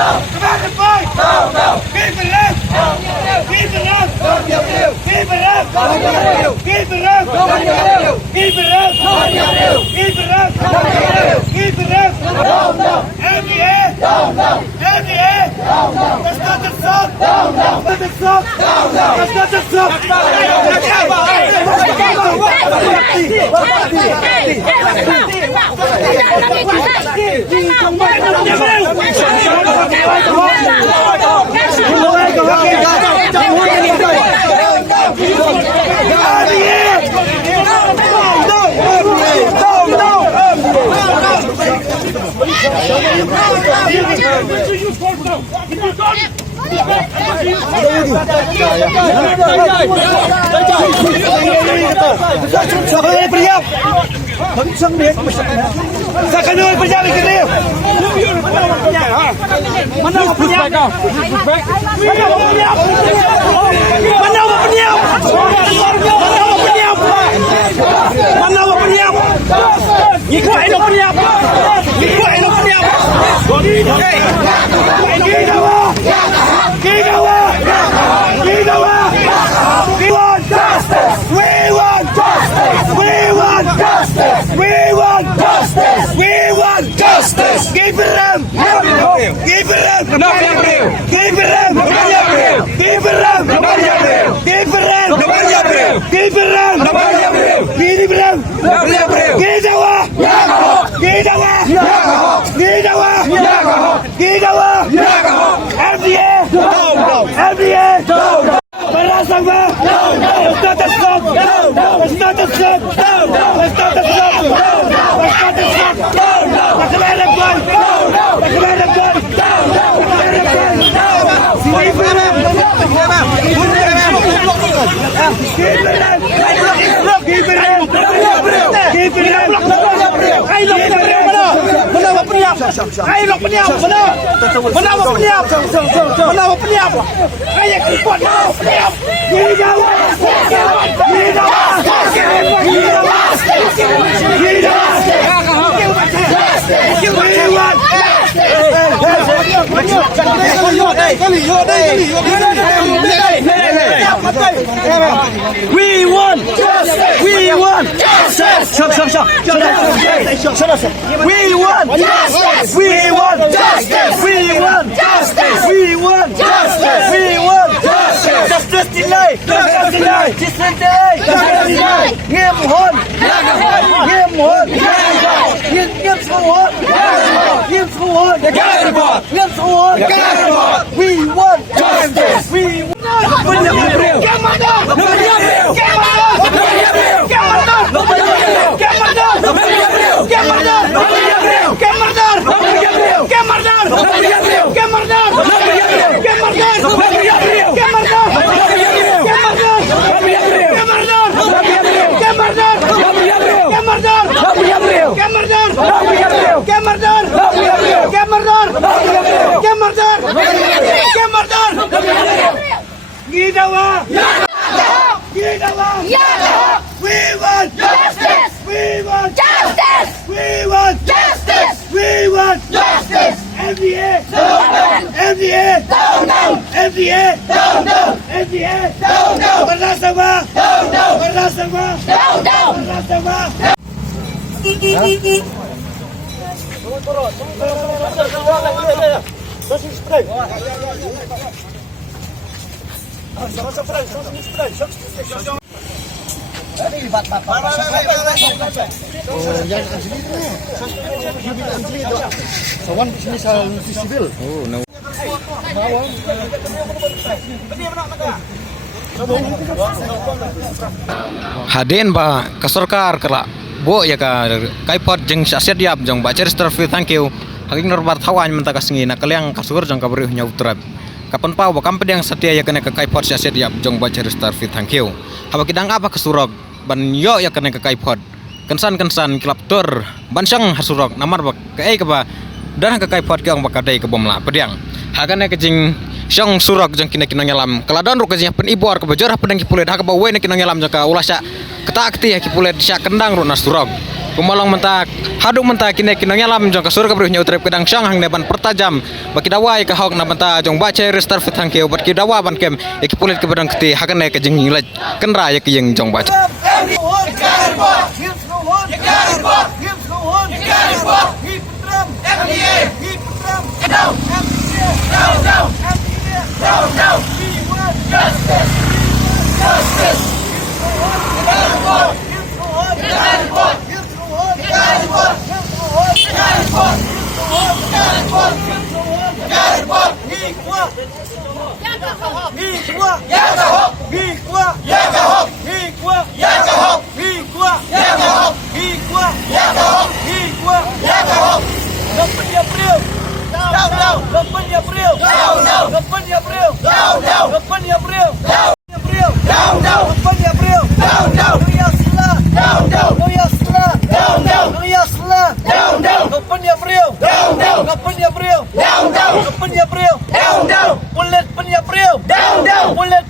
Command the fight! Keep it up! Keep it up! Keep it up! Keep it up! Keep it up! Keep it up! Keep it up! In the air! In the air! That's not the song! That's not the song! That's not the song! We want justice. We want justice. We want justice. We want justice. We want justice. We want justice. We want justice. Justice denied. Justice denied. Justice denied. Nghiêm hơn. Nghiêm hơn. Nghiêm sâu hơn. Nghiêm sâu hơn. Nghiêm sâu hơn. We want justice. We want. We want justice. We want justice. We want justice. We want justice. MDA. MDA. MDA. MDA. Bersama. Bersama. Bersama. Hadin ba kasorkar kala bo ya ka kaiphot jeng saset yap jeng baca register thank you haging norbar thawan menta kasingi na kalyang kasur jeng kabri nya utrap kapan pau ba kamped yang setia ya kena ka kaiphot saset yap jeng baca register thank you haba kidang apa kesurok ban yo ya kena ka kaiphot kensan klaptur ban sang hasurok namar ba ka ba dan ka kaiphot ka ang bakadai ka bomla pediang hagane ka jeng shong surok jeng kina nongïalam kaladon ru kajih pen ibor ka bajor pedang ki pulit ha ka bawe na nongïalam jaka ulasa ketak ti ki pulit sya kendang ru na surok Kumolong mentak haduk mentak kini nongïalam jong kasur kabruh nya utrep kedang shong hang neban pertajam baki dawai ka hok na menta jong baca restar fit hang keu baki dawa ban kem ek pulit ke bedang keti hakane ke jing laj kenra ya ke yang jong baca Pulit